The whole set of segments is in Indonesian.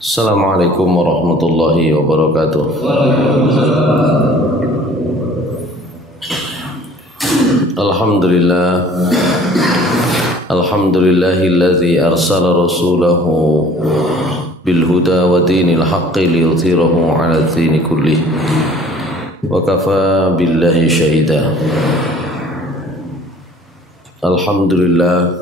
Assalamualaikum warahmatullahi wabarakatuh. Alhamdulillah. Alhamdulillahilladzi arsala rasulahu bil huda wa dinil haqqi liyudhhirahu 'ala ad-dini kullih. Wa kafa billahi shahida. Alhamdulillah.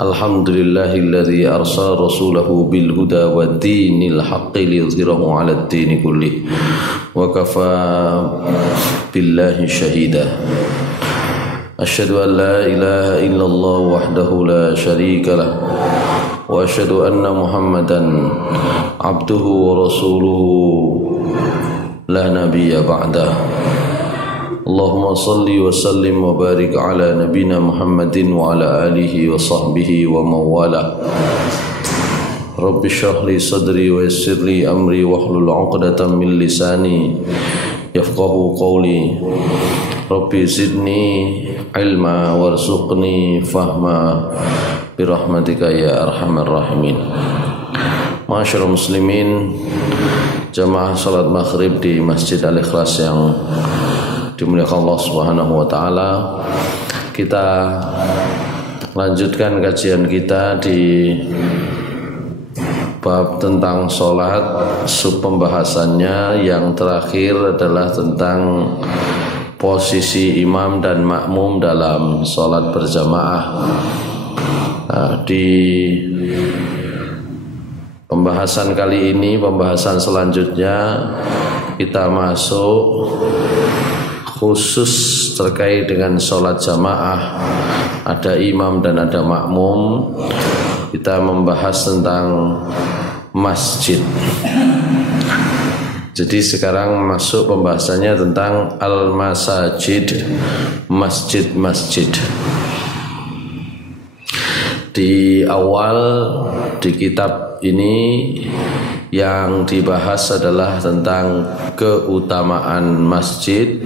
Alhamdulillahilladzi arsala rasulahu bil huda wa dinil haqqi liyudhhirahu 'ala ad-dini kullih. Wa kafa billahi shahida. Asyhadu an la ilaha illallah wahdahu la syarika lah wa asyhadu anna Muhammadan abduhu wa rasuluhu la nabiyya ba'dah. Allahumma salli wa sallim wa barik ala nabina Muhammadin wa ala alihi wa sahbihi wa mawala. Rabbi shrah li sadri wa yassir li amri wahlul 'uqdatam min lisani yafqahu qawli. Rabbi zidni ilma warzuqni fahma birahmatika ya arhamar rahimin. Ma'asyiral muslimin, jamaah salat maghrib di Masjid Al-Ikhlas yang dimuliakan Allah Subhanahu wa taala. Kita lanjutkan kajian kita di bab tentang salat. Sub pembahasannya yang terakhir adalah tentang posisi imam dan makmum dalam salat berjamaah. Di pembahasan kali ini, pembahasan selanjutnya, kita masuk khusus terkait dengan sholat jamaah. Ada imam dan ada makmum. Kita membahas tentang masjid. Jadi sekarang masuk pembahasannya tentang al-masajid, masjid-masjid. Di awal di kitab ini yang dibahas adalah tentang keutamaan masjid,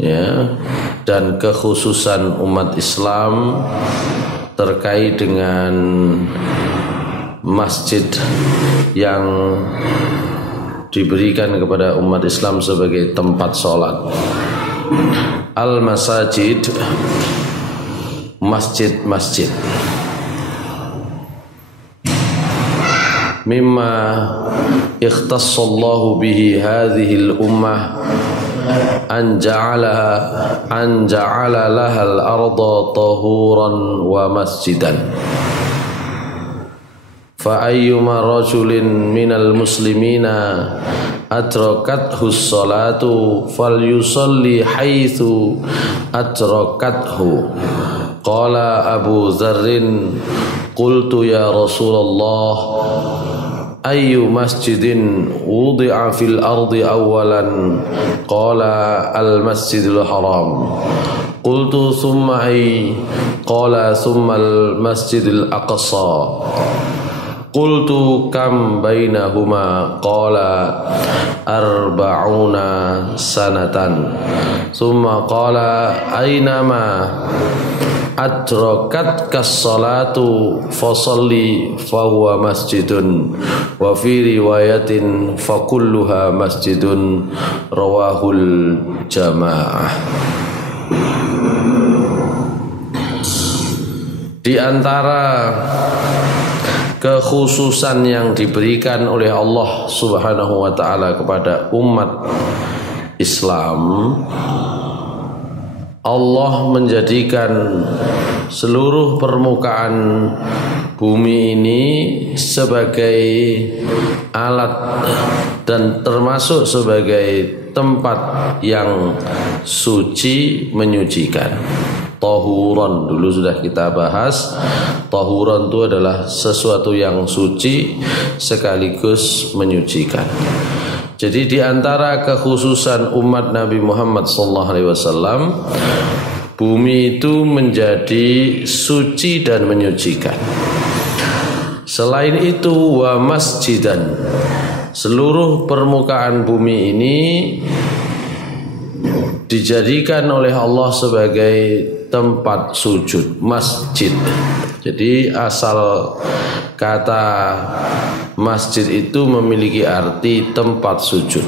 ya, dan kekhususan umat Islam terkait dengan masjid yang diberikan kepada umat Islam sebagai tempat sholat. Al-masajid, masjid-masjid. Mimma ikhtassallahu bihi hadhil ummah an ja'ala laha al-arda tahuran wa masjidan. Fa ayyuma rajulin minal muslimina adrakathu sholatu falyusalli haitsu adrakathu. Qala Abu Dzarrin qultu ya Rasulullah ayyu masjidin wudi'a fil ardi awalan? Qala al masjidul haram. Qultu thumma ay? Qala thumma al masjidil aqsa. Qultu kam bainahuma? Qala arba'una sanatan. Thumma qala aynama adrakatka as-salatu fasalli fahuwa masjidun wa fi riwayatin fakulluha masjidun rawahul jamaah. Di antara kekhususan yang diberikan oleh Allah Subhanahu wa taala kepada umat Islam, Allah menjadikan seluruh permukaan bumi ini sebagai alat dan termasuk sebagai tempat yang suci, menyucikan. Tahuran dulu sudah kita bahas. Tahuran itu adalah sesuatu yang suci sekaligus menyucikan. Jadi di antara kekhususan umat Nabi Muhammad SAW, bumi itu menjadi suci dan menyucikan. Selain itu, wa masjidan, seluruh permukaan bumi ini dijadikan oleh Allah sebagai tempat sujud, masjid. Jadi asal kata masjid itu memiliki arti tempat sujud.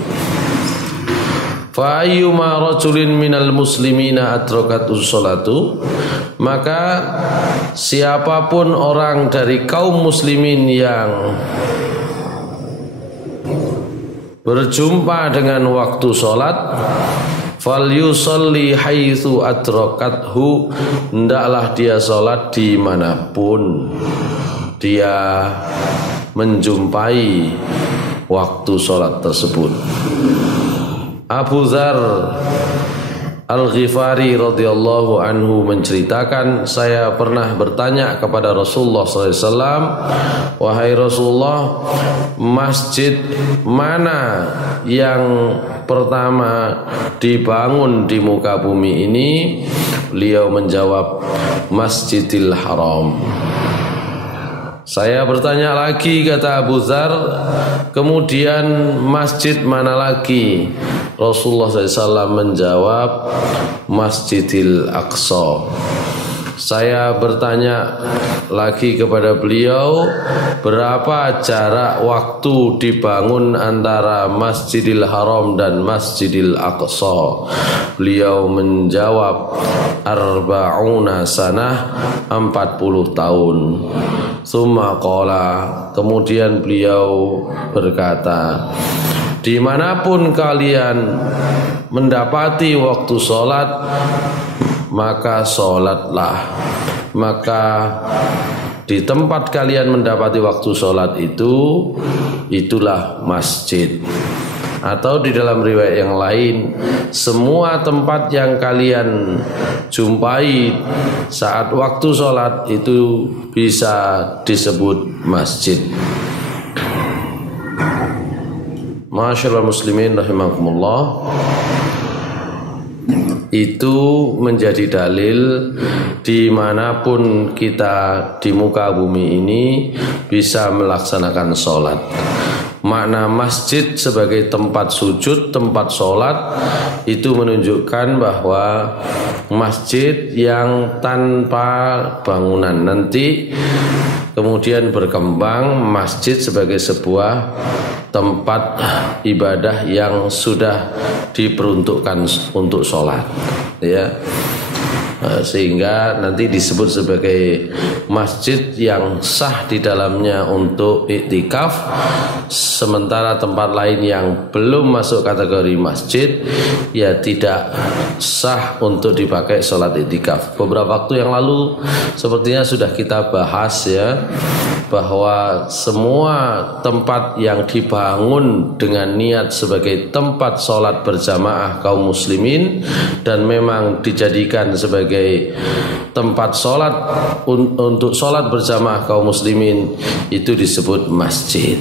Fa ayyuma rajulin minal muslimina adrakatus sholatu, maka siapapun orang dari kaum muslimin yang berjumpa dengan waktu sholat, fal yusalli haitsu adrakathu, hendaklah dia sholat dimanapun dia menjumpai waktu sholat tersebut. Abu Dzar Al-Ghifari radhiyallahu anhu menceritakan, saya pernah bertanya kepada Rasulullah SAW, wahai Rasulullah, masjid mana yang pertama dibangun di muka bumi ini? Beliau menjawab, Masjidil Haram. Saya bertanya lagi, kata Abu Dzar, kemudian masjid mana lagi? Rasulullah SAW menjawab, Masjidil Aqsa. Saya bertanya lagi kepada beliau, berapa jarak waktu dibangun antara Masjidil Haram dan Masjidil Aqsa? Beliau menjawab, arba'una sanah, 40 tahun. Summa qala, kemudian beliau berkata, dimanapun kalian mendapati waktu sholat, maka sholatlah. Maka di tempat kalian mendapati waktu sholat itu, itulah masjid. Atau di dalam riwayat yang lain, semua tempat yang kalian jumpai saat waktu sholat itu bisa disebut masjid. Masyaallah muslimin rahimakumullah. Itu menjadi dalil dimanapun kita di muka bumi ini bisa melaksanakan sholat. Makna masjid sebagai tempat sujud, tempat sholat, itu menunjukkan bahwa masjid yang tanpa bangunan, nanti kemudian berkembang masjid sebagai sebuah tempat ibadah yang sudah diperuntukkan untuk sholat, ya. Sehingga nanti disebut sebagai masjid yang sah di dalamnya untuk iktikaf, sementara tempat lain yang belum masuk kategori masjid ya tidak sah untuk dipakai sholat iktikaf. Beberapa waktu yang lalu sepertinya sudah kita bahas, ya, bahwa semua tempat yang dibangun dengan niat sebagai tempat sholat berjamaah kaum muslimin dan memang dijadikan sebagai tempat sholat untuk sholat berjamaah kaum muslimin, itu disebut masjid.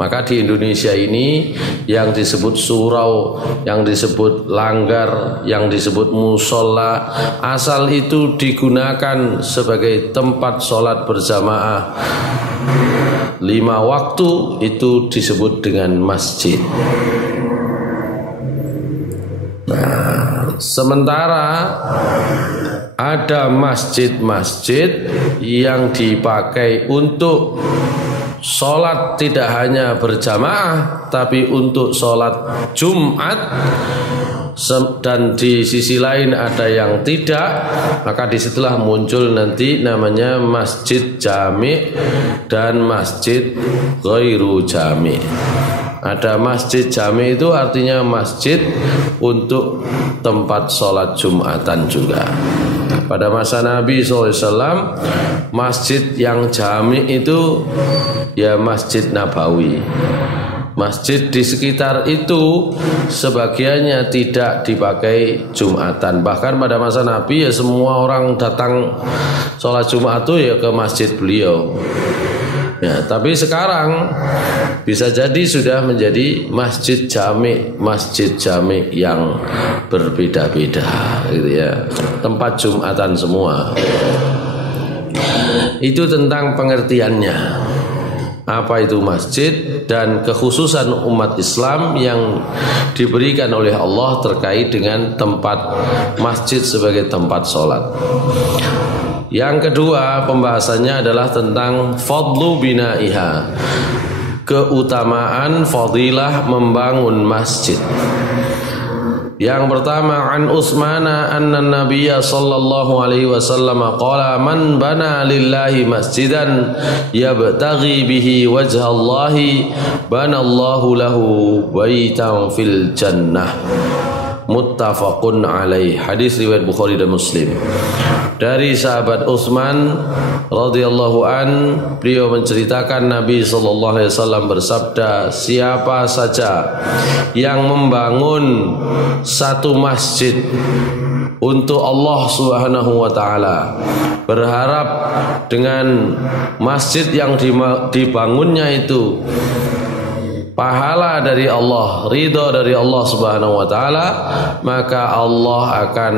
Maka di Indonesia ini yang disebut surau, yang disebut langgar, yang disebut musola, asal itu digunakan sebagai tempat sholat berjamaah 5 waktu, itu disebut dengan masjid. Nah, sementara ada masjid-masjid yang dipakai untuk sholat tidak hanya berjamaah tapi untuk sholat Jumat, dan di sisi lain ada yang tidak, maka disitulah muncul nanti namanya masjid jami' dan masjid ghairu jami'. Ada masjid jami' itu artinya masjid untuk tempat sholat Jumatan juga. Pada masa Nabi SAW, masjid yang jami' itu ya Masjid Nabawi. Masjid di sekitar itu sebagiannya tidak dipakai Jumatan. Bahkan pada masa Nabi ya semua orang datang sholat Jumat itu ya ke masjid beliau. Ya, tapi sekarang bisa jadi sudah menjadi masjid jami' yang berbeda-beda, gitu ya. Tempat Jumatan semua. Itu tentang pengertiannya. apa itu masjid dan kekhususan umat Islam yang diberikan oleh Allah terkait dengan tempat masjid sebagai tempat sholat. Yang kedua pembahasannya adalah tentang fadlu binaiha, keutamaan fadilah membangun masjid. Yang pertama, an Utsmana anna Nabiyya sallallahu alaihi wasallam qala man bana lillahi masjidan yabtaghi bihi wajha Allahi banallahu lahu baitan fil jannah. Muttafaqun alaih. Hadis riwayat Bukhari dan Muslim. Dari sahabat Utsman radhiyallahu an, beliau menceritakan Nabi sallallahu alaihi wasallam bersabda, siapa saja yang membangun satu masjid untuk Allah Subhanahu wa taala, berharap dengan masjid yang dibangunnya itu pahala dari Allah, ridha dari Allah Subhanahu wa taala, maka Allah akan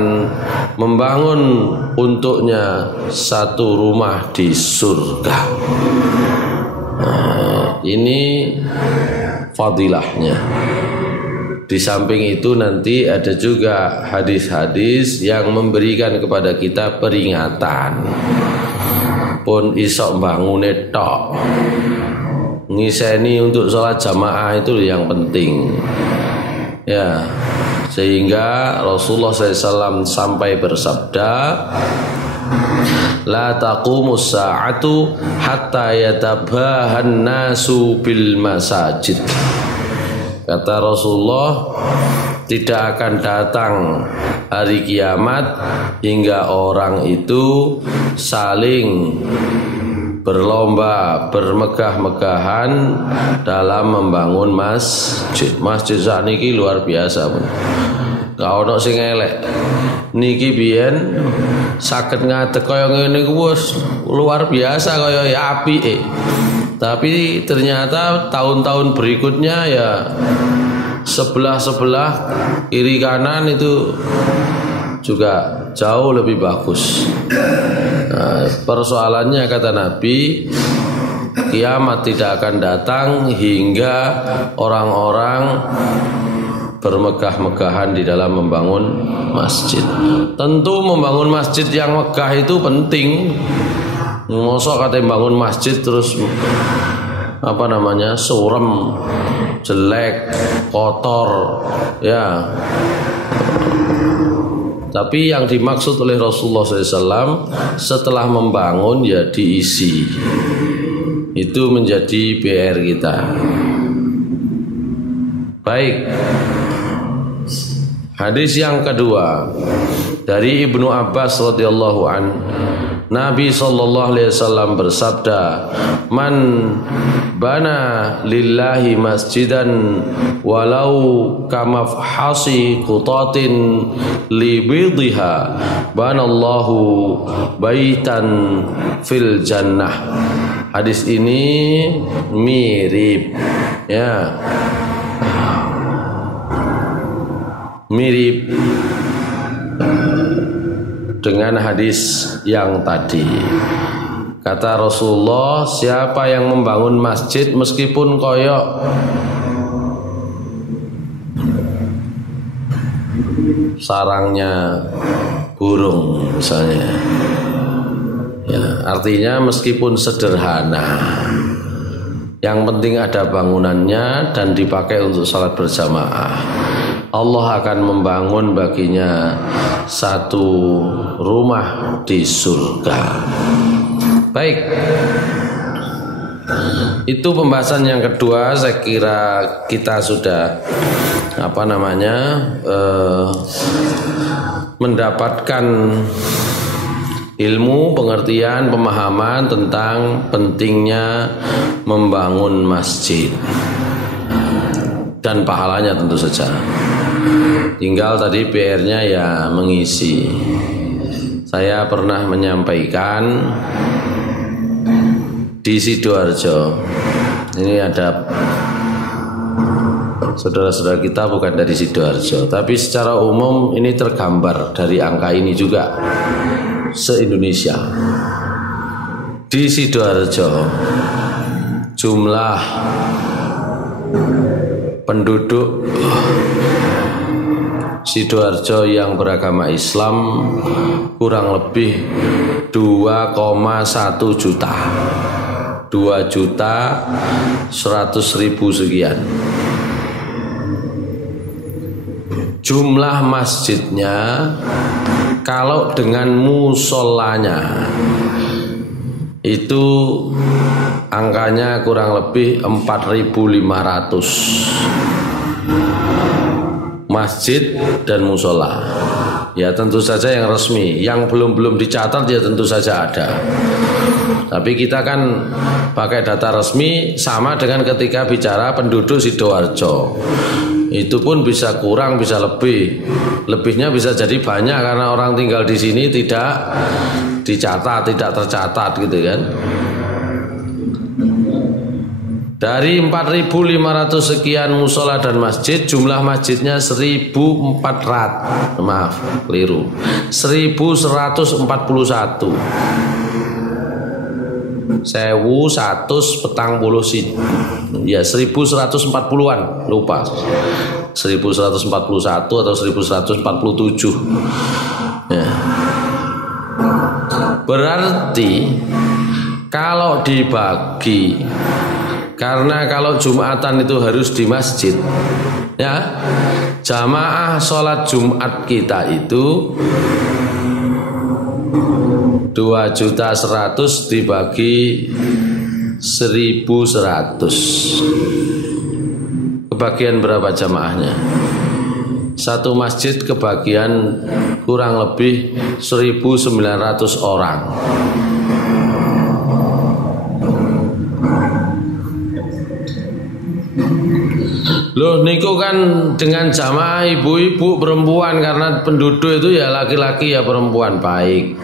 membangun untuknya satu rumah di surga. Nah, ini fadilahnya. Di samping itu nanti ada juga hadis-hadis yang memberikan kepada kita peringatan. Pun isok bangune tok, ngiseni untuk sholat jamaah itu yang penting, ya, sehingga Rasulullah SAW sampai bersabda, la taqumus sa'atu hatta yatabahan nasu bil masajid. Kata Rasulullah, tidak akan datang hari kiamat hingga orang itu saling berlomba, bermegah-megahan dalam membangun masjid. Masjid sakniki luar biasa, pun. Gak ono sing elek. Niki biyen saged ngadeg kaya ngene ku wis luar biasa kaya apike. Tapi ternyata tahun-tahun berikutnya ya sebelah-sebelah kiri kanan itu juga jauh lebih bagus. Nah, persoalannya kata Nabi, kiamat tidak akan datang hingga orang-orang bermegah-megahan di dalam membangun masjid. Tentu membangun masjid yang megah itu penting. Mosok katanya bangun masjid terus surem, jelek, kotor, ya. Tapi yang dimaksud oleh Rasulullah SAW setelah membangun ya diisi. Itu menjadi PR kita. Baik. Hadis yang kedua dari Ibnu Abbas radhiyallahu an, Nabi sallallahu alaihi wasallam bersabda, man bana lillahi masjidan walau kamafhasi qutatin libidha banallahu baitan fil jannah. Hadis ini mirip, ya, mirip dengan hadis yang tadi. Kata Rasulullah, siapa yang membangun masjid meskipun koyok sarangnya burung misalnya, ya, artinya meskipun sederhana, yang penting ada bangunannya dan dipakai untuk salat berjamaah, Allah akan membangun baginya satu rumah di surga. Baik, itu pembahasan yang kedua. Saya kira kita sudah mendapatkan ilmu, pengertian, pemahaman tentang pentingnya membangun masjid dan pahalanya tentu saja. Tinggal tadi PR-nya ya mengisi. Saya pernah menyampaikan di Sidoarjo. Ini ada saudara-saudara kita bukan dari Sidoarjo, tapi secara umum ini tergambar dari angka ini juga se-Indonesia. Di Sidoarjo jumlah penduduk Sidoarjo yang beragama Islam kurang lebih 2,1 juta, 2.100.000 sekian. Jumlah masjidnya kalau dengan musolanya itu angkanya kurang lebih 4.500 masjid dan musola. Ya tentu saja yang resmi, yang belum dicatat ya tentu saja ada. Tapi kita kan pakai data resmi, sama dengan ketika bicara penduduk Sidoarjo. Itu pun bisa kurang, bisa lebih. Lebihnya bisa jadi banyak karena orang tinggal di sini tidak dicatat, tidak tercatat gitu kan. Dari 4.500 sekian musola dan masjid, jumlah masjidnya 1.400, maaf, keliru, 1.141. 1.140 sih, ya 1.140-an, lupa, 1.141 atau 1.147. Ya. Berarti kalau dibagi, karena kalau Jumatan itu harus di masjid, ya, jamaah sholat Jumat kita itu 2.100.000 dibagi 1.100. Kebagian berapa jamaahnya? Satu masjid kebagian kurang lebih 1.900 orang. Loh niku kan dengan jamaah ibu-ibu perempuan, karena penduduk itu ya laki-laki ya perempuan, baik.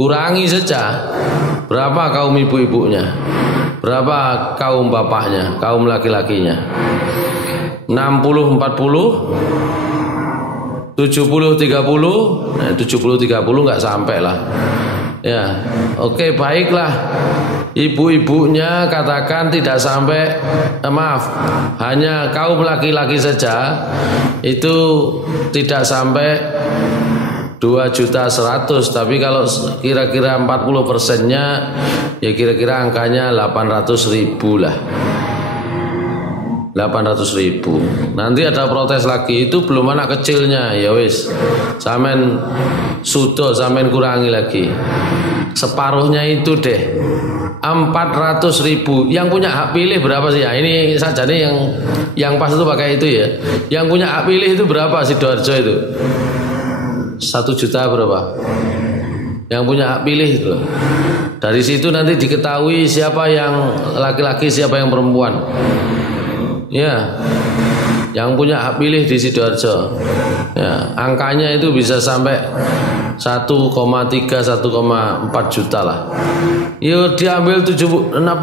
Kurangi saja. Berapa kaum ibu-ibunya? Berapa kaum bapaknya, kaum laki-lakinya? 60-40? 70-30? Nah, 70-30 nggak sampai lah. Ya, oke, baiklah. Ibu-ibunya katakan tidak sampai, maaf, hanya kaum laki-laki saja itu tidak sampai 2.100.000, tapi kalau kira-kira 40%-nya ya kira-kira angkanya 800.000 lah. 800.000. Nanti ada protes lagi, itu belum anak kecilnya. Ya wis, samen sudo, samen kurangi lagi. Separuhnya itu deh, 400.000. Yang punya hak pilih berapa sih ya? Ini saja nih yang pas itu pakai itu ya. Yang punya hak pilih itu berapa Sidoarjo itu? 1 juta berapa? Yang punya hak pilih itu. Dari situ nanti diketahui siapa yang laki-laki, siapa yang perempuan. Ya, yang punya hak pilih di Sidoarjo. Ya, angkanya itu bisa sampai 1,3-1,4 juta lah. Yuk diambil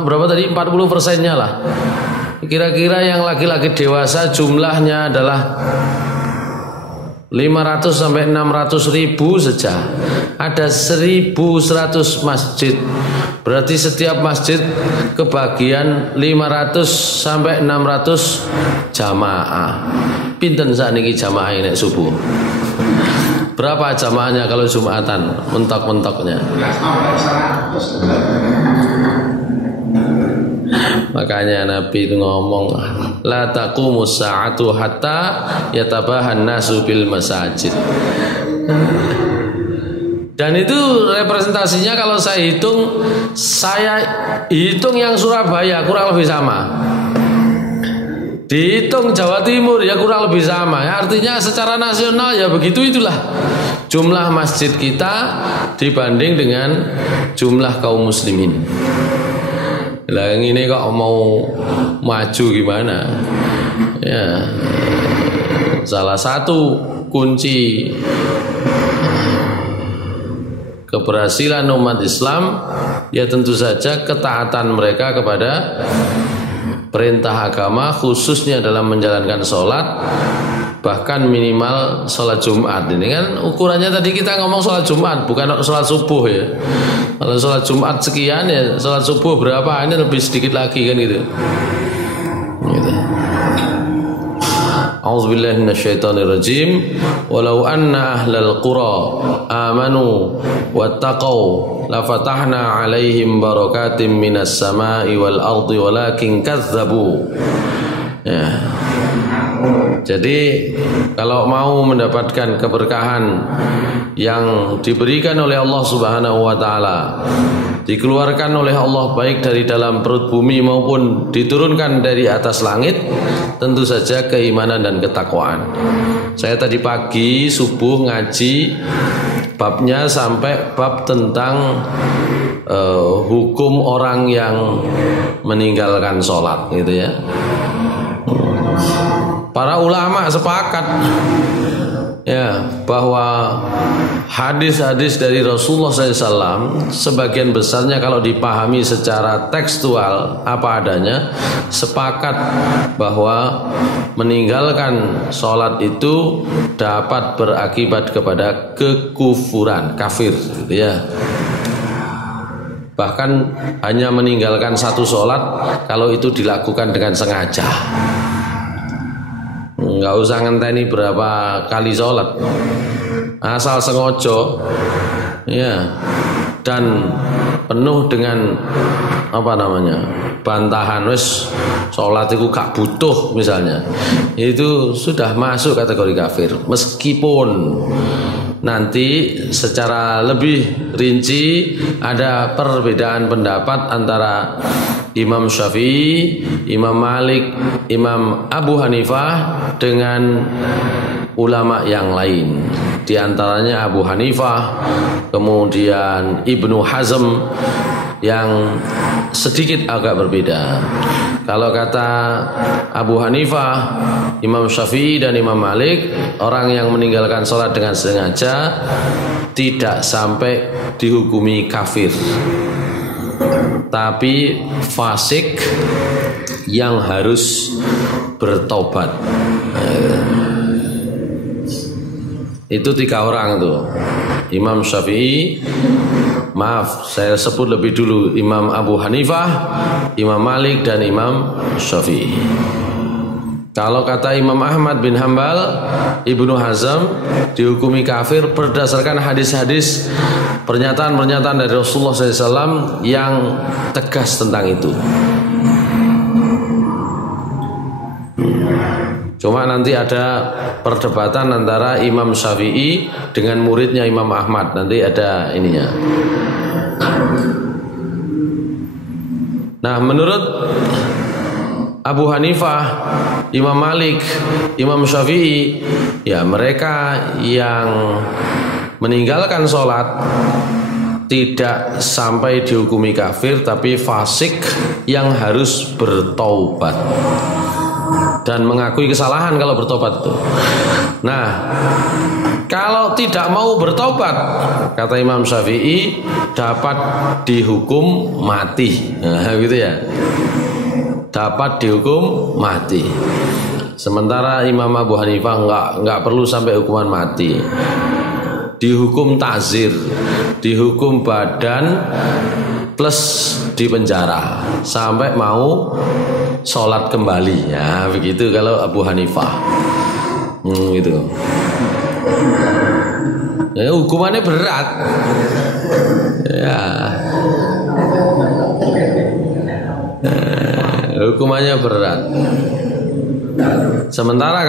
berapa tadi? 40%-nya lah. Kira-kira yang laki-laki dewasa jumlahnya adalah 500 sampai 600.000 saja. Ada 1.100 masjid. Berarti setiap masjid kebagian 500 sampai 600 jamaah. Pinten sakniki jamaah nek subuh? Berapa jamaahnya kalau Jumatan? Mentok-mentoknya. Makanya Nabi itu ngomong, la taqumus sa'atu hatta yatabahan nasu bil masajid. Dan itu representasinya kalau saya hitung yang Surabaya kurang lebih sama. Dihitung Jawa Timur ya kurang lebih sama. Ya, artinya secara nasional ya itulah jumlah masjid kita dibanding dengan jumlah kaum muslimin. Lah yang ini kok mau maju gimana? Ya, salah satu kunci keberhasilan umat Islam ya tentu saja ketaatan mereka kepada perintah agama, khususnya dalam menjalankan sholat bahkan minimal sholat Jumat. Ini kan ukurannya tadi kita ngomong sholat Jumat, bukan sholat subuh ya. Kalau sholat Jumat sekian ya sholat subuh berapa, ini lebih sedikit lagi kan gitu. A'udzubillahi minasyaitonirrajim. Walau anna ahlal qura amanu wattaqau lafatahna 'alaihim barakatim minas sama'i wal ardi walakin kadzdzabu. Ya. Jadi kalau mau mendapatkan keberkahan yang diberikan oleh Allah Subhanahu wa taala, dikeluarkan oleh Allah baik dari dalam perut bumi maupun diturunkan dari atas langit, tentu saja keimanan dan ketakwaan. Saya tadi pagi subuh ngaji babnya sampai bab tentang hukum orang yang meninggalkan sholat gitu ya. Para ulama sepakat ya bahwa hadis-hadis dari Rasulullah SAW sebagian besarnya kalau dipahami secara tekstual apa adanya, sepakat bahwa meninggalkan sholat itu dapat berakibat kepada kekufuran, kafir gitu ya. Bahkan hanya meninggalkan satu sholat kalau itu dilakukan dengan sengaja. Nggak usah ngenteni berapa kali sholat, asal sengojo ya, dan penuh dengan bantahan, wis sholat itu gak butuh misalnya, itu sudah masuk kategori kafir. Meskipun nanti secara lebih rinci ada perbedaan pendapat antara Imam Syafi'i, Imam Malik, Imam Abu Hanifah dengan ulama yang lain. Di antaranya Abu Hanifah, kemudian Ibnu Hazm yang sedikit agak berbeda. Kalau kata Abu Hanifah, Imam Syafi'i dan Imam Malik, orang yang meninggalkan sholat dengan sengaja tidak sampai dihukumi kafir, tapi fasik yang harus bertobat. Itu 3 orang tuh. Imam Syafi'i, maaf saya sebut lebih dulu, Imam Abu Hanifah, Imam Malik dan Imam Syafi'i. Kalau kata Imam Ahmad bin Hambal, Ibnu Hazm dihukumi kafir berdasarkan hadis-hadis, pernyataan-pernyataan dari Rasulullah SAW yang tegas tentang itu. Cuma nanti ada perdebatan antara Imam Syafi'i dengan muridnya Imam Ahmad, nanti ada ininya. Nah, menurut Abu Hanifah, Imam Malik, Imam Syafi'i, ya mereka yang meninggalkan sholat tidak sampai dihukumi kafir, tapi fasik yang harus bertaubat dan mengakui kesalahan kalau bertobat itu. Nah, kalau tidak mau bertobat, kata Imam Syafi'i, dapat dihukum mati. Nah, gitu ya. Dapat dihukum mati. Sementara Imam Abu Hanifah enggak perlu sampai hukuman mati. Dihukum ta'zir, dihukum badan plus di penjara sampai mau sholat kembali. Ya begitu kalau Abu Hanifah. Gitu. Ya, hukumannya berat. Ya. Hukumannya berat. Sementara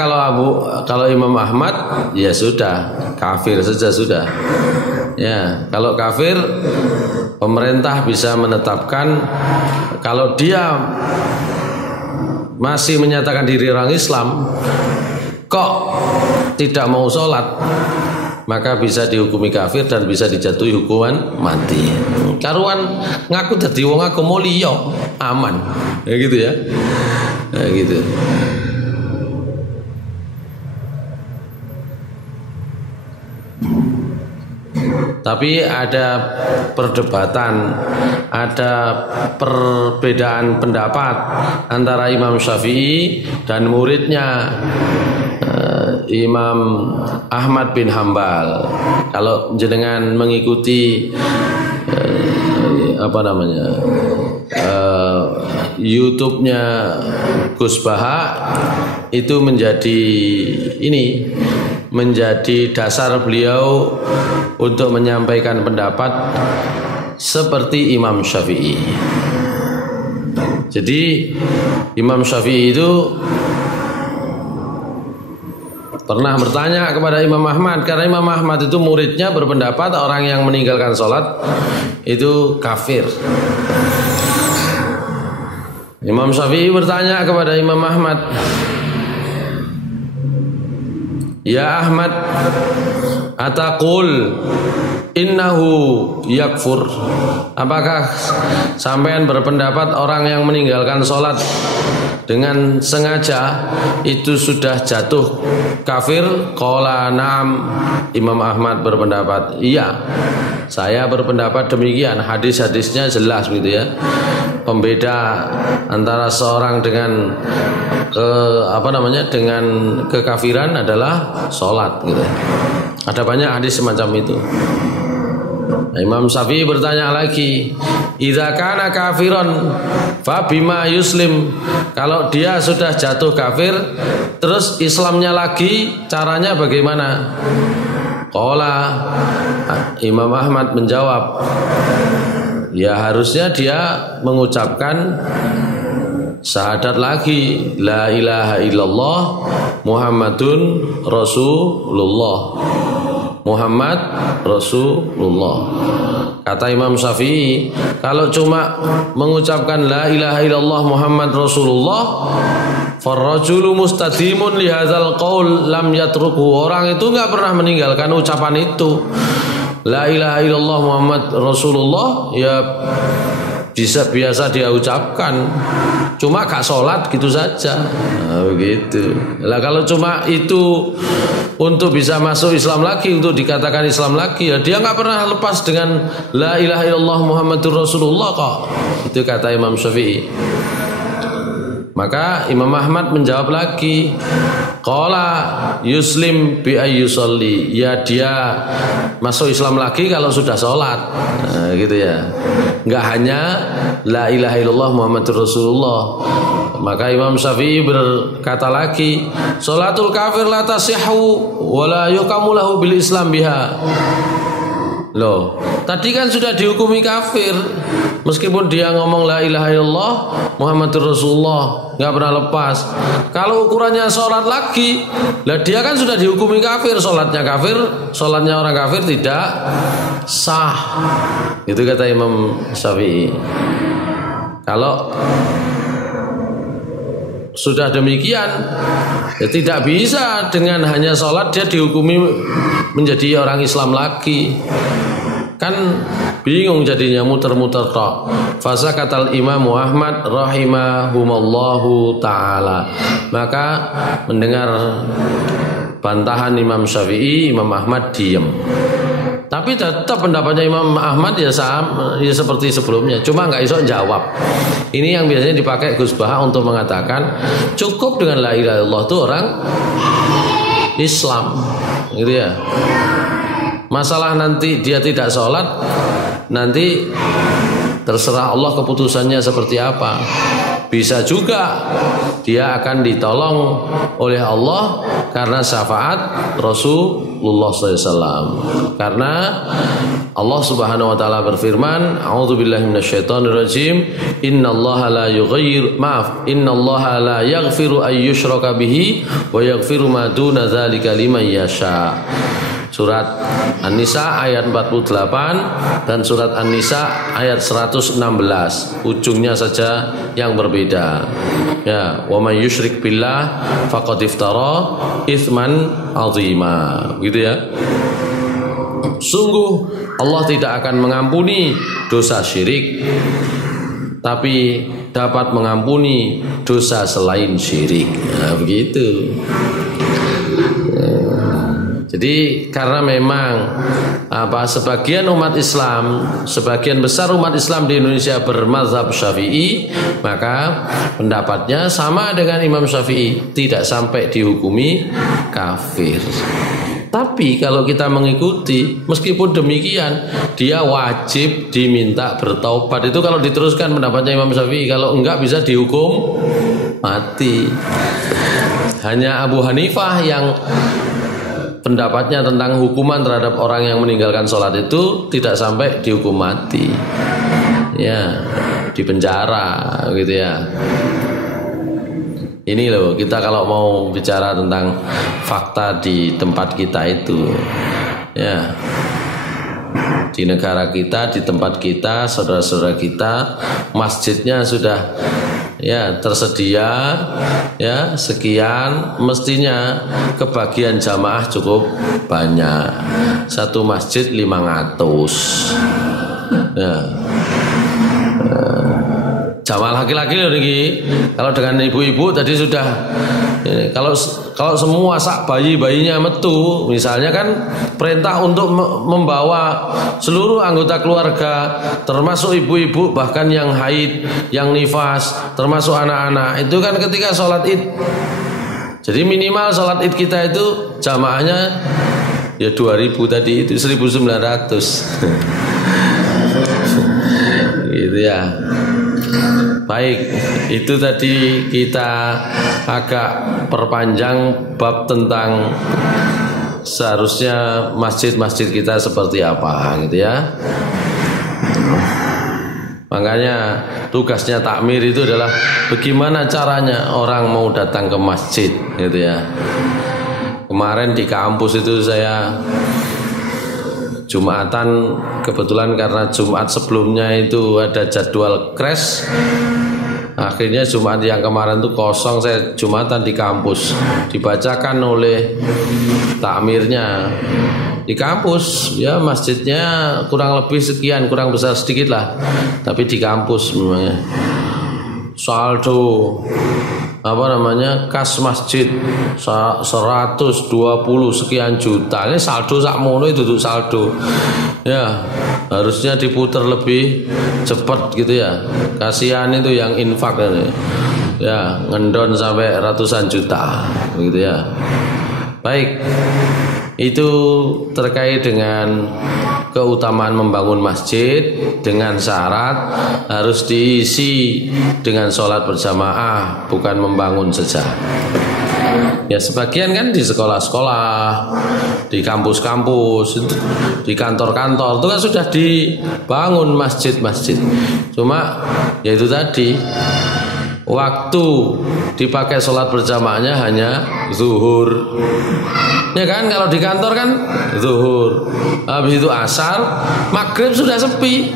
kalau Imam Ahmad, ya sudah kafir saja sudah. Ya, kalau kafir pemerintah bisa menetapkan, kalau dia masih menyatakan diri orang Islam kok tidak mau sholat, maka bisa dihukumi kafir dan bisa dijatuhi hukuman mati. Karuan ngaku dadi wong agama liya aman. Ya gitu ya. Ya gitu. Tapi ada perdebatan, ada perbedaan pendapat antara Imam Syafi'i dan muridnya Imam Ahmad bin Hambal. Kalau jenengan mengikuti YouTube-nya Gus Baha, itu menjadi dasar beliau untuk menyampaikan pendapat seperti Imam Syafi'i. Jadi Imam Syafi'i itu pernah bertanya kepada Imam Ahmad, karena Imam Ahmad itu muridnya berpendapat orang yang meninggalkan sholat itu kafir. Imam Syafi'i bertanya kepada Imam Ahmad, "Ya Ahmad, ataqul innahu yakfur?" Apakah sampean berpendapat orang yang meninggalkan sholat dengan sengaja itu sudah jatuh kafir? Qala na'am. Imam Ahmad berpendapat, iya, saya berpendapat demikian. Hadis-hadisnya jelas gitu ya. Pembeda antara seorang dengan dengan kekafiran adalah sholat gitu. Ada banyak hadis semacam itu. Nah, Imam Syafi'i bertanya lagi, idza kana kafiron fa bima yuslim. Kalau dia sudah jatuh kafir terus Islamnya lagi, caranya bagaimana? Qala, Imam Ahmad menjawab, ya harusnya dia mengucapkan syahadat lagi, la ilaha illallah Muhammadun Rasulullah. Muhammad Rasulullah. Kata Imam Syafi'i, kalau cuma mengucapkan la ilaha illallah Muhammad Rasulullah, farrajulu mustadimun li hadzal qaul lam yatruku. Orang itu enggak pernah meninggalkan ucapan itu. La ilaha illallah Muhammad Rasulullah ya biasa dia ucapkan, cuma gak sholat gitu saja. Nah, begitu. Lah kalau cuma itu untuk bisa masuk Islam lagi, untuk dikatakan Islam lagi, ya dia nggak pernah lepas dengan la ilaha illallah Muhammadur Rasulullah kok. Itu kata Imam Syafi'i. Maka Imam Ahmad menjawab lagi, qala yuslim bi ayyusalli. Ya dia masuk Islam lagi kalau sudah sholat. Nah, gitu ya. Enggak hanya la ilaha illallah Muhammadur Rasulullah. Maka Imam Syafi'i berkata lagi, sholatul kafir la tasihhu wa la yuqamu lahu bil Islam biha. Loh, tadi kan sudah dihukumi kafir meskipun dia ngomong la ilaha illallah Muhammadur Rasulullah, nggak pernah lepas. Kalau ukurannya sholat lagi, lah dia kan sudah dihukumi kafir, sholatnya orang kafir tidak sah. Itu kata Imam Syafi'i. Kalau sudah demikian, ya tidak bisa dengan hanya sholat dia dihukumi menjadi orang Islam lagi. Kan bingung jadinya, muter-muter tok. Fasa katal Imam Ahmad rahimahumallahu ta'ala. Maka mendengar bantahan Imam Syafi'i, Imam Ahmad diam. Tapi tetap pendapatnya Imam Ahmad ya sama, ya seperti sebelumnya, cuma nggak iso jawab. Ini yang biasanya dipakai Gus Baha untuk mengatakan cukup dengan la ilaha illallah itu orang Islam, gitu ya. Masalah nanti dia tidak sholat, nanti terserah Allah keputusannya seperti apa. Bisa juga dia akan ditolong oleh Allah karena syafaat Rasulullah SAW. Karena Allah Subhanahu wa taala berfirman, a'udzubillahi minasyaitonirrajim, innallaha la yaghfiru ay yushraka bihi wa yaghfiru ma duna dzalika liman yasha. Surat An-Nisa ayat 48 dan surat An-Nisa ayat 116. Ujungnya saja yang berbeda. Ya, wa may yusyrik billah faqad iftara itsman 'azima. Gitu ya. Sungguh Allah tidak akan mengampuni dosa syirik, tapi dapat mengampuni dosa selain syirik. Nah, begitu. Jadi karena memang sebagian umat Islam, sebagian besar umat Islam di Indonesia bermazhab Syafi'i, maka pendapatnya sama dengan Imam Syafi'i, tidak sampai dihukumi kafir. Tapi kalau kita mengikuti, meskipun demikian dia wajib diminta bertaubat. Itu kalau diteruskan pendapatnya Imam Syafi'i. Kalau enggak bisa dihukum mati. Hanya Abu Hanifah yang pendapatnya tentang hukuman terhadap orang yang meninggalkan sholat itu tidak sampai dihukum mati, ya, di penjara gitu ya. Ini loh, kita kalau mau bicara tentang fakta di tempat kita itu, ya, di negara kita, di tempat kita, saudara-saudara kita, masjidnya sudah ya tersedia ya sekian, mestinya kebagian jamaah cukup banyak. Satu masjid 500 ya. Jamaah laki-laki loh niki. Kalau dengan ibu-ibu tadi sudah ini, kalau semua sak bayi-bayinya metu, misalnya kan perintah untuk membawa seluruh anggota keluarga, termasuk ibu-ibu, bahkan yang haid, yang nifas, termasuk anak-anak, itu kan ketika sholat id. Jadi minimal sholat id kita itu jamaahnya ya 2000 tadi itu 1900 gitu ya. Baik, itu tadi kita agak perpanjang bab tentang seharusnya masjid-masjid kita seperti apa gitu ya. Makanya tugasnya takmir itu adalah bagaimana caranya orang mau datang ke masjid gitu ya. Kemarin di kampus itu saya Jumatan, kebetulan karena Jumat sebelumnya itu ada jadwal crash, akhirnya Jumat yang kemarin itu kosong, saya Jumatan di kampus, dibacakan oleh takmirnya di kampus ya, masjidnya kurang lebih sekian, kurang besar sedikit lah, tapi di kampus memangnya saldo kas masjid 120 sekian juta. Ini saldo sakmono itu duduk saldo ya, harusnya diputar lebih cepat gitu ya. Kasihan itu yang infak ini ya, ngendon sampai ratusan juta gitu ya. Baik, itu terkait dengan keutamaan membangun masjid dengan syarat harus diisi dengan sholat berjamaah, bukan membangun saja. Ya sebagian kan di sekolah-sekolah, di kampus-kampus, di kantor-kantor itu kan sudah dibangun masjid-masjid. Cuma ya itu tadi, waktu dipakai sholat berjamaahnya hanya zuhur. Ya kan, kalau di kantor kan zuhur, habis itu asar, maghrib sudah sepi,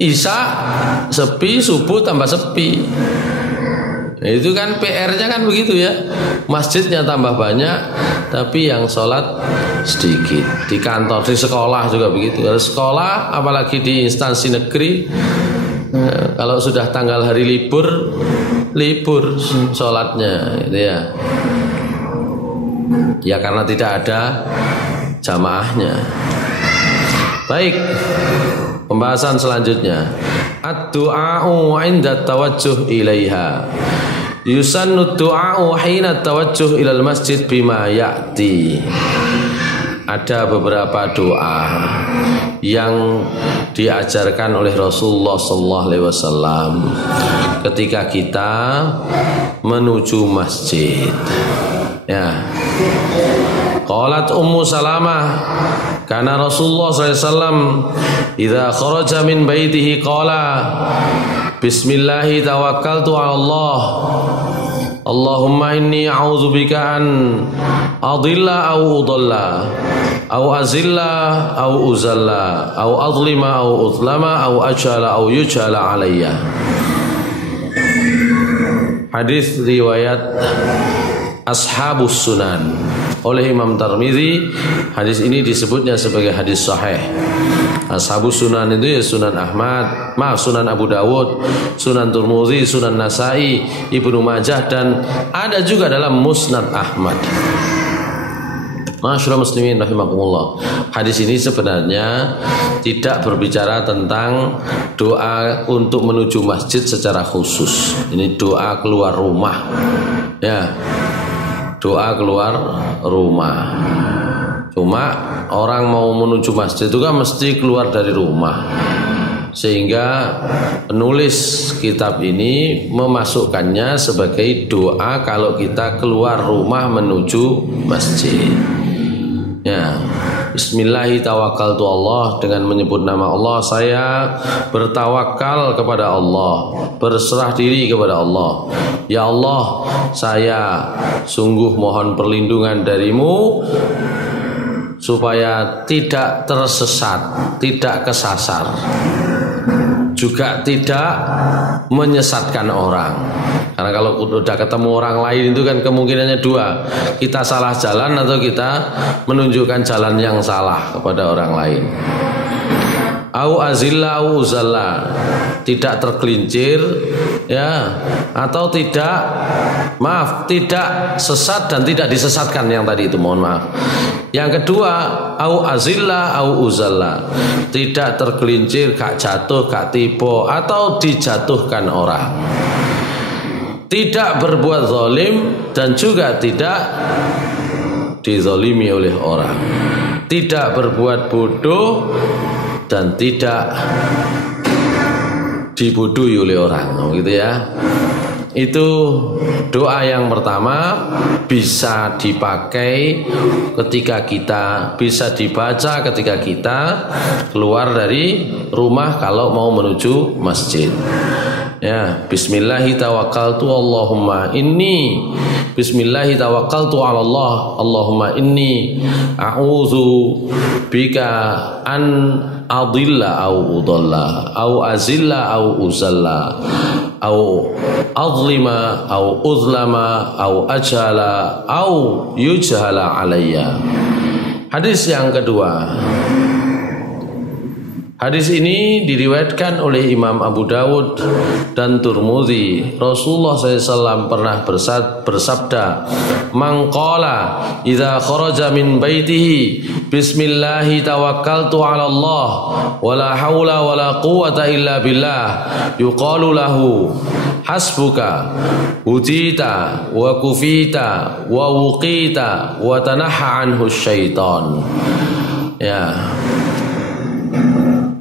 isya sepi, subuh tambah sepi. Nah, itu kan PR-nya kan begitu ya. Masjidnya tambah banyak, tapi yang sholat sedikit. Di kantor, di sekolah juga begitu. Kalau sekolah, apalagi di instansi negeri, kalau sudah tanggal hari libur sholatnya gitu ya. Ya karena tidak ada jamaahnya. Baik, pembahasan selanjutnya, ad-du'a'u 'inda tawajjuh ilaiha. Yusannu ad-du'a'u hina tawajjuh ilal masjid bima ya'ti. Ada beberapa doa yang diajarkan oleh Rasulullah SAW ketika kita menuju masjid. Ya, qalat Ummu Salamah, kana Rasulullah SAW idza kharaja min baitihi qala bismillahi tawakkaltu 'ala Allah, Allahumma inni a'udzubika an adilla au udalla au azilla au uzalla au adlima au uzlama au ajala au yujala alayya. Hadis riwayat Ashabus Sunan oleh Imam Tirmidzi. Hadis ini disebutnya sebagai hadis sahih. Ashabus Sunan itu ya Sunan Ahmad, Sunan Abu Dawud, Sunan Tirmidzi, Sunan Nasai, Ibnu Majah, dan ada juga dalam Musnad Ahmad. Masyaallah muslimin rahimakumullah. Hadis ini sebenarnya tidak berbicara tentang doa untuk menuju masjid secara khusus. Ini doa keluar rumah. Ya. Doa keluar rumah. Cuma orang mau menuju masjid itu kan mesti keluar dari rumah. Sehingga penulis kitab ini memasukkannya sebagai doa kalau kita keluar rumah menuju masjid. Ya, Bismillahirrahmanirrahim, dengan menyebut nama Allah saya bertawakal kepada Allah, berserah diri kepada Allah. Ya Allah, saya sungguh mohon perlindungan darimu supaya tidak tersesat, tidak kesasar, juga tidak menyesatkan orang. Karena kalau udah ketemu orang lain itu kan kemungkinannya dua, kita salah jalan atau kita menunjukkan jalan yang salah kepada orang lain. Au azilla au uzalla, tidak tergelincir ya, atau tidak sesat dan tidak disesatkan yang tadi itu, mohon maaf. Yang kedua, au azilla au uzalla, tidak tergelincir, gak jatuh, gak tipu atau dijatuhkan orang. Tidak berbuat zalim dan juga tidak dizalimi oleh orang. Tidak berbuat bodoh dan tidak dibodohi oleh orang, gitu ya. Itu doa yang pertama, bisa dipakai ketika kita, bisa dibaca ketika kita keluar dari rumah kalau mau menuju masjid. Ya, Bismillahirrahmanirrahim, Allahumma inni, Bismillahirrahmanirrahim, Allah, Allahumma inni a'udzu bika an adilla au udalla au azilla au uzalla au azlima au uzlama au ajhala au yujhala alayya. Hadis yang kedua. Hadis ini diriwayatkan oleh Imam Abu Dawud dan Tirmidzi. Rasulullah SAW pernah bersabda, "Man qala idza kharaja min baitihi bismillahi tawakkaltu 'ala Allah wala haula wala quwwata illa billah yuqalu lahu hasbuka hudita wa kufita wa wuqita wa tanaha anhu syaitan." Ya.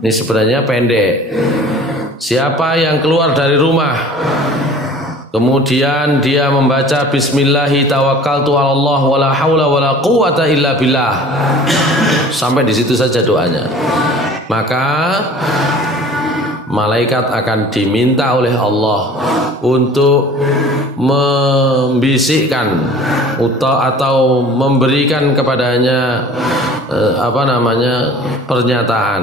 Ini sebenarnya pendek. Siapa yang keluar dari rumah kemudian dia membaca Bismillahi tawakkaltu 'ala Allah wala haula wala quwwata illa billah, sampai di situ saja doanya, maka malaikat akan diminta oleh Allah untuk membisikkan atau memberikan kepadanya pernyataan,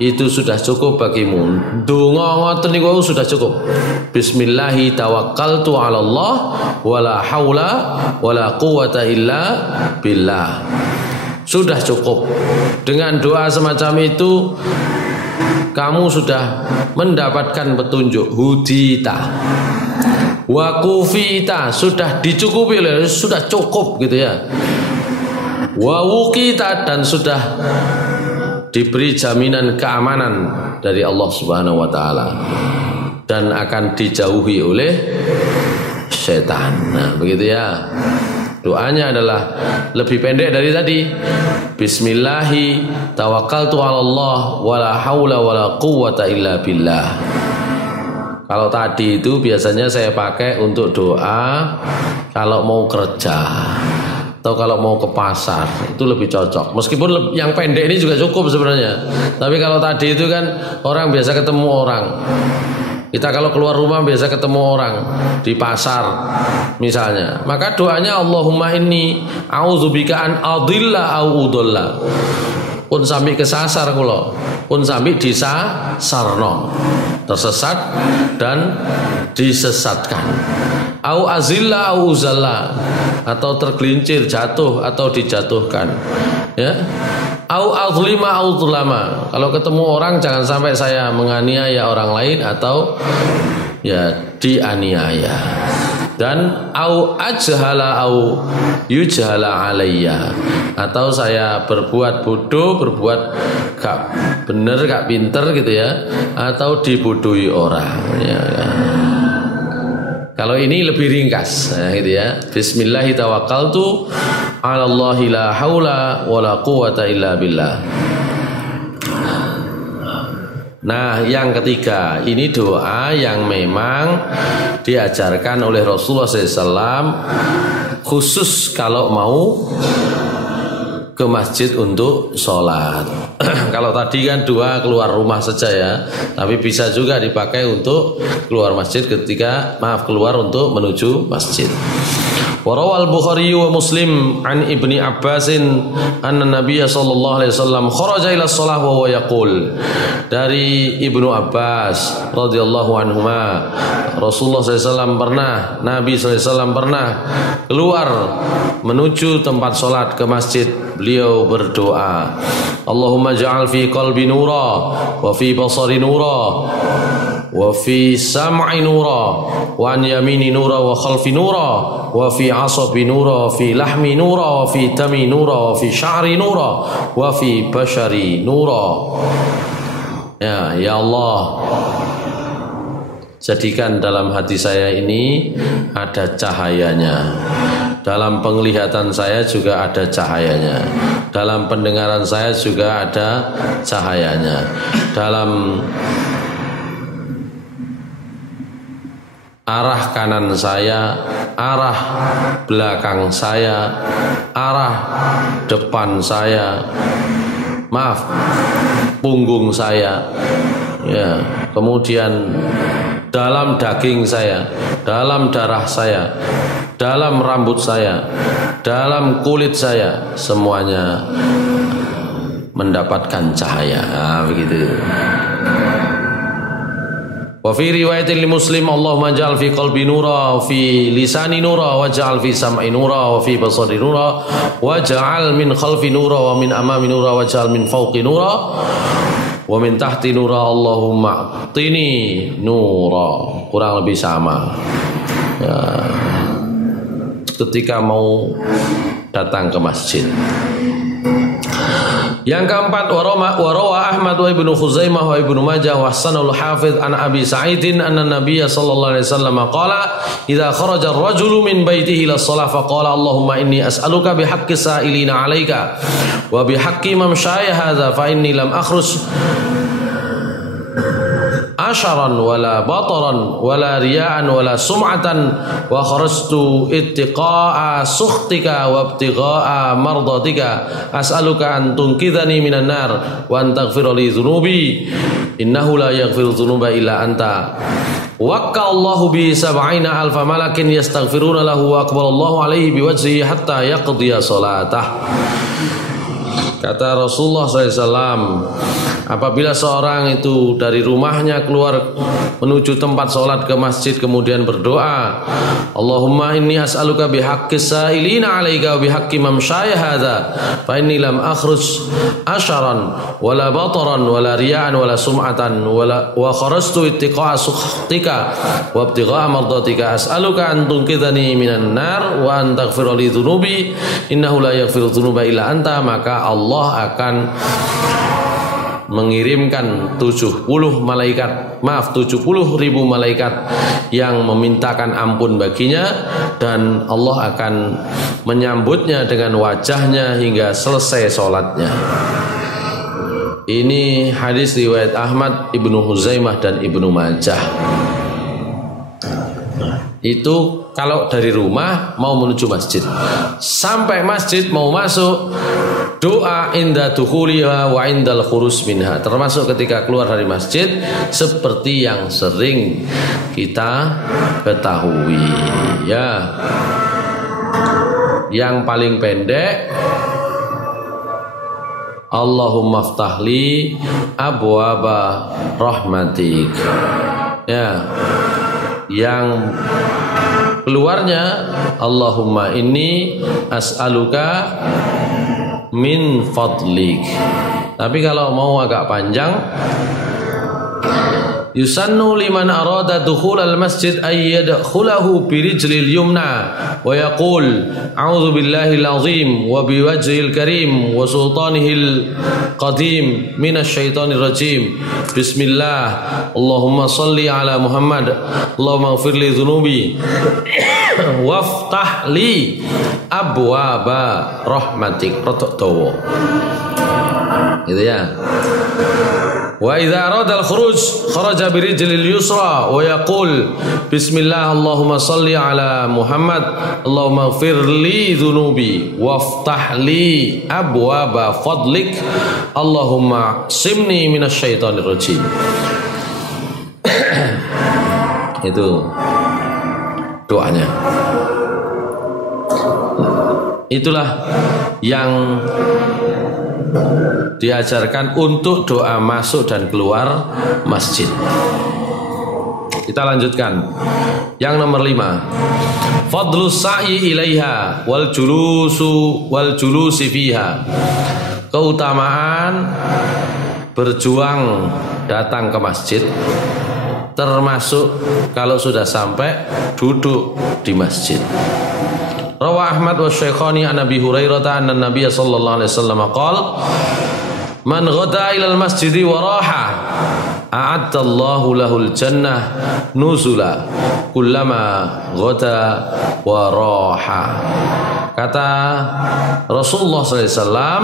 itu sudah cukup bagimu. Donga ngoten niku sudah cukup. Bismillahi tawakkaltu 'ala Allah wala haula wala quwwata illa billah. Sudah cukup. Dengan doa semacam itu kamu sudah mendapatkan petunjuk, hudita wa kufita, sudah dicukupi, sudah cukup gitu ya. Wa wuqita, dan sudah diberi jaminan keamanan dari Allah Subhanahu wa taala dan akan dijauhi oleh setan. Nah, begitu ya. Doanya adalah lebih pendek dari tadi. Bismillahi tawakkaltu 'ala Allah wala haula wala quwwata illa billah. Kalau tadi itu biasanya saya pakai untuk doa kalau mau kerja atau kalau mau ke pasar, itu lebih cocok. Meskipun yang pendek ini juga cukup sebenarnya. Tapi kalau tadi itu kan orang biasa ketemu orang. Kita kalau keluar rumah biasa ketemu orang di pasar misalnya. Maka doanya Allahumma inni a'udzubika an adilla au udalla. Pun sampai kesasar kula, pun sampai disasarno, tersesat dan disesatkan. Au azilla au uzalla, atau tergelincir, jatuh atau dijatuhkan. Ya. Au azlima au zulama. Kalau ketemu orang jangan sampai saya menganiaya orang lain atau ya dianiaya. dan au ajhala au yujhala alayya, atau saya berbuat bodoh, berbuat gak bener, gak pinter gitu ya, atau dibodohi orang ya. Kalau ini lebih ringkas, nah, gitu ya. Bismillahi tawakkaltu 'alallahi la haula wala quwata illa billah. Nah, yang ketiga, ini doa yang memang diajarkan oleh Rasulullah SAW khusus kalau mau ke masjid untuk sholat. Kalau tadi kan doa keluar rumah saja ya, tapi bisa juga dipakai untuk keluar masjid keluar untuk menuju masjid. Warawal Bukhari wa Muslim an Ibni Abbasin anna Nabiya sallallahu alaihi wasallam kharaja ila shalah wa huwa yaqul. Dari Ibnu Abbas radhiyallahu anhuma, Rasulullah SAW pernah, Nabi SAW pernah keluar menuju tempat sholat ke masjid. Beliau berdoa, Allahumma ja'al fi qalbi nura wa fi basari nura wa fi sam'i nura wa an yamini nura wa khalfi nura wa fi asabi nura wa fi lahmi nura wa fi dami nura wa fi sya'ri nura wa fi bashari nura. Ya Allah, jadikan dalam hati saya ini ada cahayanya, dalam penglihatan saya juga ada cahayanya, dalam pendengaran saya juga ada cahayanya, dalam arah kanan saya, arah belakang saya, arah depan saya, punggung saya, ya, kemudian dalam daging saya, dalam darah saya, dalam rambut saya, dalam kulit saya, semuanya mendapatkan cahaya. Begitu. Wa fi riwayatin li Muslim, Allahumma ja'al fi qalbi nura wa fi lisani nura wa ja'al fi sam'i nura wa fi basari nura wa ja'al min khalfi nura wa min amami nura wa ja'al min fawqi nura wa min tahti nura, Allahumma a'tini nura. Kurang lebih sama ya, ketika mau datang ke masjid. Yang keempat, warawa Ahmad wa Ibnu Khuzaimah wa Ibnu Majah wa Hasanul Hafidh an Abi Sa'idin anna Nabiyya sallallahu alaihi wasallam qala idza kharaja ar-rajulu min baitihi ila shalah fa qala Allahumma inni as'aluka bihaqqi sa'ilina 'alaika wa bihaqqi mamshaya hadza fa inni lam akhruj asharan wala bataran wala riya'an wala sum'atan wa kharajtu ittiqa'a sukhtika wa ibtigha'a mardatika as'aluka an tunkidhani minan nar wa an taghfira li dhunubi innahu la yaghfiru dhunuba illa anta. Wakka Allahu bi 70,000 malakin yastaghfiruna lahu wa aqbalallahu alaihi biwajhihi hatta yaqdiya salatah. Kata Rasulullah SAW, apabila seorang itu dari rumahnya keluar menuju tempat sholat ke masjid kemudian berdoa, Allahumma inni as'aluka bihaqqis sa'ilina 'alaika wa bihaqqi mamshaya hadza fa inni lam akhruj asharan wala bataran wala riya'an wala sum'atan wa kharajtu ittiqa'a sukhtika wa ibtigha'a mardatika as'aluka an tunkidhani minan nar wa an taghfira li dhunubi innahu la yaghfiru dhunuba illa anta. Maka Allah akan mengirimkan 70 ribu malaikat yang memintakan ampun baginya, dan Allah akan menyambutnya dengan wajahnya hingga selesai sholatnya. Ini hadis riwayat Ahmad, Ibnu Huzaimah dan Ibnu Majah. Itu kalau dari rumah mau menuju masjid, sampai masjid mau masuk, doa inda dukhuliha wa indal khurus minha, termasuk ketika keluar dari masjid, seperti yang sering kita ketahui ya. Yang paling pendek, Allahumma ftahli abwaba rahmatik ya. Yang keluarnya, Allahumma inni as'aluka min fadlik. Tapi kalau mau agak panjang, yusannu liman arada dukhul al-masjid ay yadkhulahu bi rijlil yumna wa yaqul a'udzu billahil azim wa bi wajhil karim wa sultanihil qadim minasy syaithanir rajim. Bismillah. Allahumma shalli ala Muhammad. Allahumma ighfir li dhunubi waftah li abwaaba rahmatik. Rotok dawa. Gitu ya. Wa idza arada al-khuruj kharaja bi rijlil yusra wa yaqul bismillah Allahumma shalli ala Muhammad Allahumma ighfir li dhunubi waftah li abwaaba fadlik Allahumma simni minasy syaithanir rajim. Itu doanya. Itulah yang diajarkan untuk doa masuk dan keluar masjid. Kita lanjutkan. Yang nomor 5, fadlus sa'i ilaiha wal julusi fiha. Keutamaan berjuang datang ke masjid, termasuk kalau sudah sampai duduk di masjid. Rawa Ahmad wa Syekhani an Abi Hurairah anna Nabiy sallallahu alaihi wasallam qala man ghada ila al-masjidi wa raha a'adda Allahu lahul jannah nuzula kullama ghada wa raha. Kata Rasulullah sallallahu alaihi wasallam,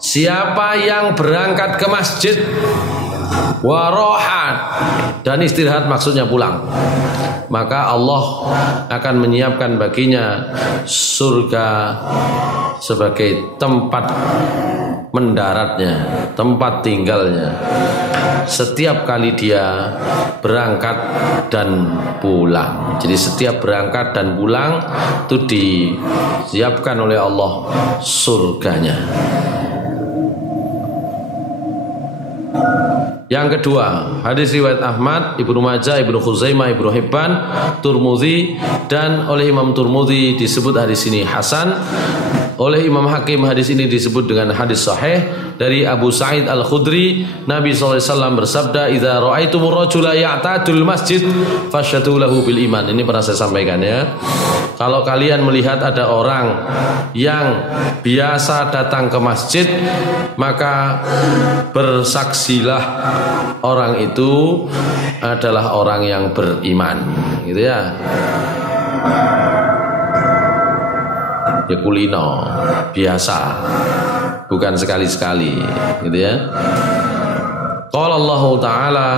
siapa yang berangkat ke masjid warohat dan istirahat, maksudnya pulang, maka Allah akan menyiapkan baginya surga sebagai tempat mendaratnya, tempat tinggalnya setiap kali dia berangkat dan pulang. Jadi setiap berangkat dan pulang itu disiapkan oleh Allah surganya. Yang kedua, hadis riwayat Ahmad, Ibnu Majah, Ibnu Khuzaimah, Ibnu Hibban, Turmudzi, dan oleh Imam Turmudzi disebut hadis ini hasan. Oleh Imam Hakim hadis ini disebut dengan hadis sahih. Dari Abu Sa'id Al-Khudri, Nabi SAW bersabda, idza ra'aitumur rajula ya'tadul masjid fasyhadu lahu bil iman. Ini pernah saya sampaikan ya. Kalau kalian melihat ada orang yang biasa datang ke masjid, maka bersaksilah orang itu adalah orang yang beriman, gitu ya. Ya kulino, biasa, bukan sekali-sekali, gitu ya. Qala Allah Ta'ala,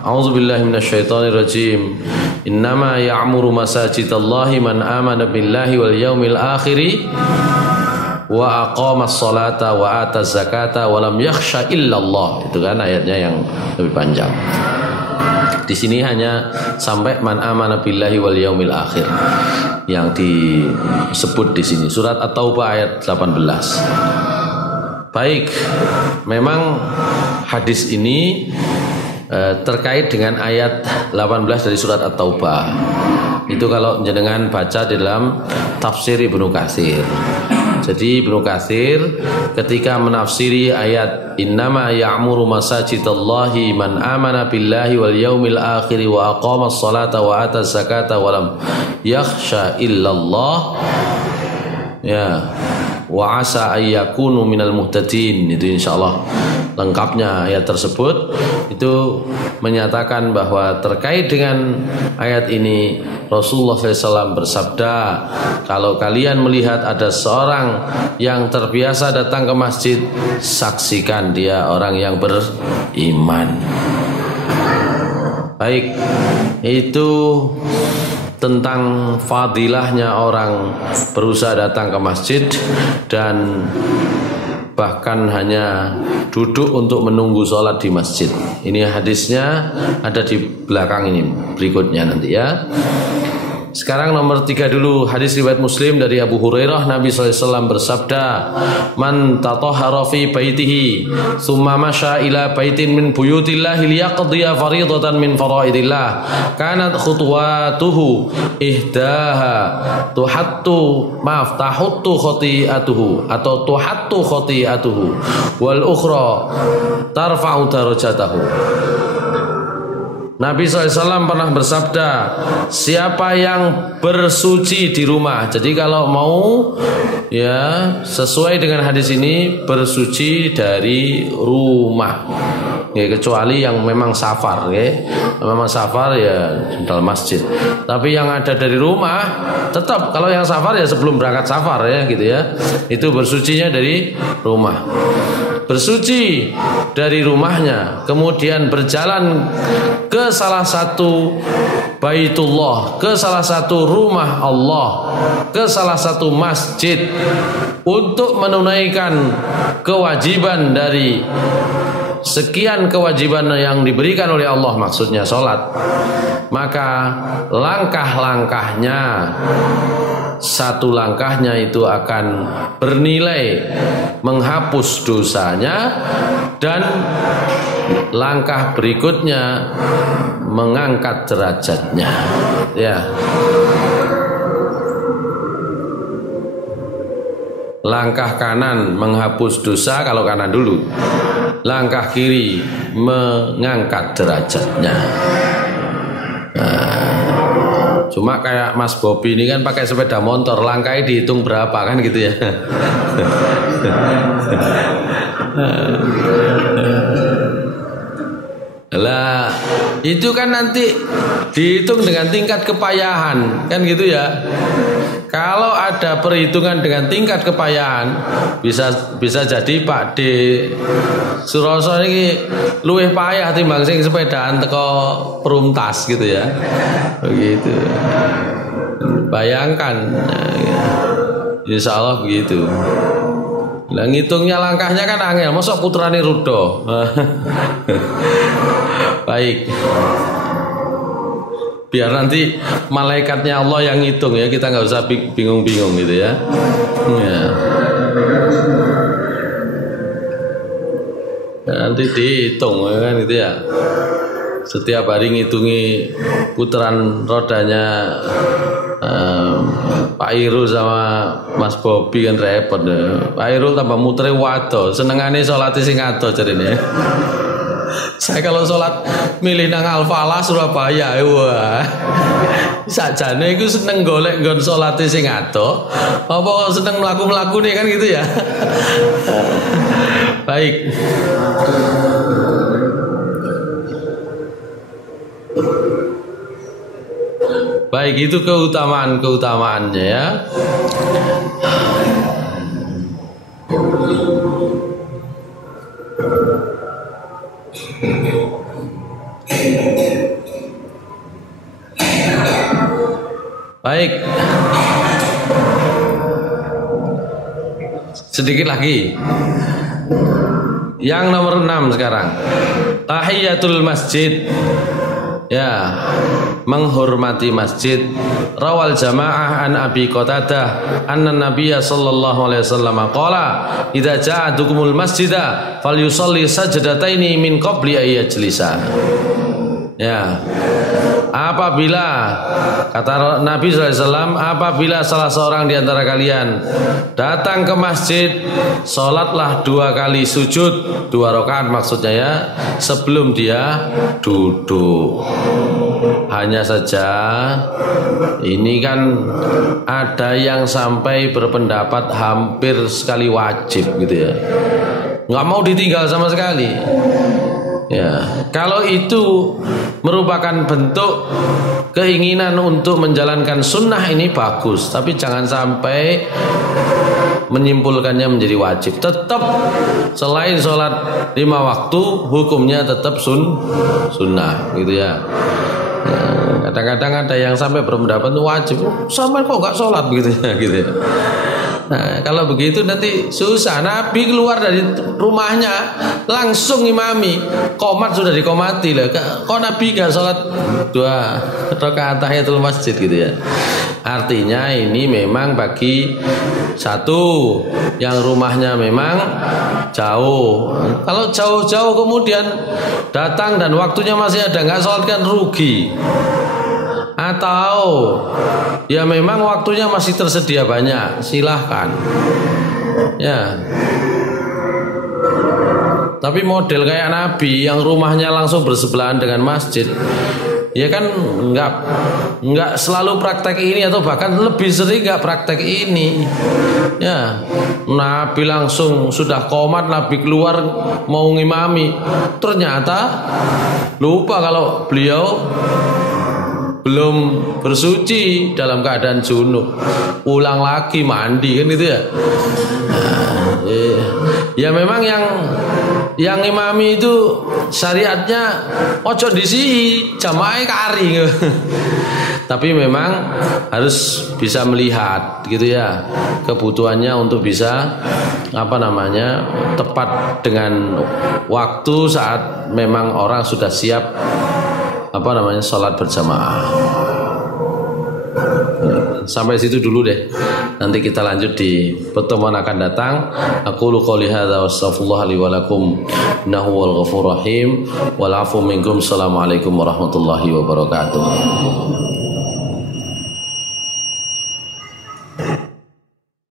a'udzubillahi minasyaitonir rajim. Innama ya'muru masajidallahi man amana billahi wal yaumil akhiri wa aqamas salata wa ataz zakata wa lam yakhsha illallah. Itu kan ayatnya yang lebih panjang. Di sini hanya sampai man amana billahi wal yaumil akhir yang disebut di sini, surat At-Taubah ayat 18. Baik, memang hadis ini terkait dengan ayat 18 dari surat At-Taubah. Itu kalau jenengan baca di dalam tafsir Ibnu Katsir. Jadi Ibnu Katsir ketika menafsiri ayat innama ya'muru masajidallahi man amana billahi wal yaumil akhir wa aqamas salata wa ataz zakata wa lam yakhsha illallah, ya, wa asa ayyakunu minal muhtadin. Itu insyaallah lengkapnya ayat tersebut. Itu menyatakan bahwa terkait dengan ayat ini Rasulullah SAW bersabda, kalau kalian melihat ada seorang yang terbiasa datang ke masjid, saksikan dia orang yang beriman. Baik, itu tentang fadilahnya orang berusaha datang ke masjid dan bahkan hanya duduk untuk menunggu sholat di masjid. Ini hadisnya ada di belakang ini, berikutnya nanti ya. Sekarang nomor 3 dulu, hadis riwayat Muslim dari Abu Hurairah. Nabi SAW bersabda, man tatahhara fi baitihi summa masya ila baitin min buyutillahi liyaqdiya faridatan min faraidillah kanat khutuwatuhu ihdaha tahuttu khati'atuhu atau tuhattu khati'atuhu wal ukhra tarfa'u darajatahu. Nabi SAW pernah bersabda, siapa yang bersuci di rumah. Jadi kalau mau ya sesuai dengan hadis ini, bersuci dari rumah. Ya, kecuali yang memang safar, ya. Memang safar ya dalam masjid. Tapi yang ada dari rumah, tetap kalau yang safar ya sebelum berangkat safar ya gitu ya. Itu bersucinya dari rumah. Bersuci dari rumahnya, kemudian berjalan ke salah satu Baitullah, ke salah satu rumah Allah, ke salah satu masjid untuk menunaikan kewajiban dari sekian kewajiban yang diberikan oleh Allah, maksudnya sholat. Maka langkah-langkahnya, satu langkahnya itu akan bernilai menghapus dosanya, dan langkah berikutnya mengangkat derajatnya. Ya. Langkah kanan menghapus dosa kalau kanan dulu. Langkah kiri mengangkat derajatnya. Cuma kayak Mas Bobi ini kan pakai sepeda motor, langkahnya dihitung berapa kan gitu ya. Lah itu kan nanti dihitung dengan tingkat kepayahan kan gitu ya. Kalau ada perhitungan dengan tingkat kepayahan, bisa jadi Pak D Suroso ini luwih payah timbang sing sepedaan teko perumtas gitu ya. Begitu. Bayangkan. Insya Allah begitu. Lah ngitungnya langkahnya kan angel, mosok putrane Rudo. Baik. Biar nanti malaikatnya Allah yang ngitung ya, kita nggak usah bingung-bingung gitu ya. Ya. Nanti dihitung kan gitu ya. Setiap hari ngitungi putaran rodanya Pak Irul sama Mas Bobi kan repot ya. Pak Irul tambah mutere wado, senengane sholat sing ado jarine. Saya kalau sholat milih nang Al-Falah Surabaya, wah, sajane iku seneng golek nggon sholat sing ado, apa seneng mlaku-mlaku nih kan gitu ya. Baik. Baik, itu keutamaannya ya. Baik. Sedikit lagi. Yang nomor 6 sekarang. Tahiyatul masjid. Ya, menghormati masjid. Rawal jamaah an Abi Qatadah anna Nabiyya sallallahu alaihi wasallam qala idza ja'adukumul masjida falyusalli sajdataini min qabli ayyajlisa. Ya. Apabila kata Nabi SAW, apabila salah seorang di antara kalian datang ke masjid, sholatlah 2 kali sujud, 2 rakaat maksudnya ya, sebelum dia duduk. Hanya saja ini kan ada yang sampai berpendapat hampir sekali wajib gitu ya, nggak mau ditinggal sama sekali. Ya, kalau itu merupakan bentuk keinginan untuk menjalankan sunnah ini bagus, tapi jangan sampai menyimpulkannya menjadi wajib. Tetap selain sholat 5 waktu, hukumnya tetap sunnah, gitu ya. Kadang-kadang ada yang sampai berpendapat wajib, sampai kok nggak sholat begitu ya, gitu ya. Nah, kalau begitu nanti susah. Nabi keluar dari rumahnya langsung imami, qomat sudah dikomati lah. Kok Nabi gak sholat 2 rakaat tahiyatul masjid gitu ya? Artinya ini memang bagi satu yang rumahnya memang jauh. Kalau jauh-jauh kemudian datang dan waktunya masih ada nggak sholat kan rugi. Atau ya memang waktunya masih tersedia banyak, silahkan. Ya. Tapi model kayak Nabi yang rumahnya langsung bersebelahan dengan masjid, ya kan nggak selalu praktek ini atau bahkan lebih sering nggak praktek ini. Ya, Nabi langsung sudah qomat, Nabi keluar mau ngimami, ternyata lupa kalau beliau belum bersuci dalam keadaan junub, ulang lagi mandi kan gitu ya. Ya memang yang imami itu syariatnya ojo disi jamaah kari. Tapi memang harus bisa melihat gitu ya kebutuhannya untuk bisa tepat dengan waktu saat memang orang sudah siap sholat berjamaah. Sampai situ dulu deh. Nanti kita lanjut di pertemuan akan datang. Aqulu qouli hadza wa astaghfirullah li wa lakum innahu wal ghafurur rahim wal 'afu minkum. Assalamualaikum warahmatullahi wabarakatuh.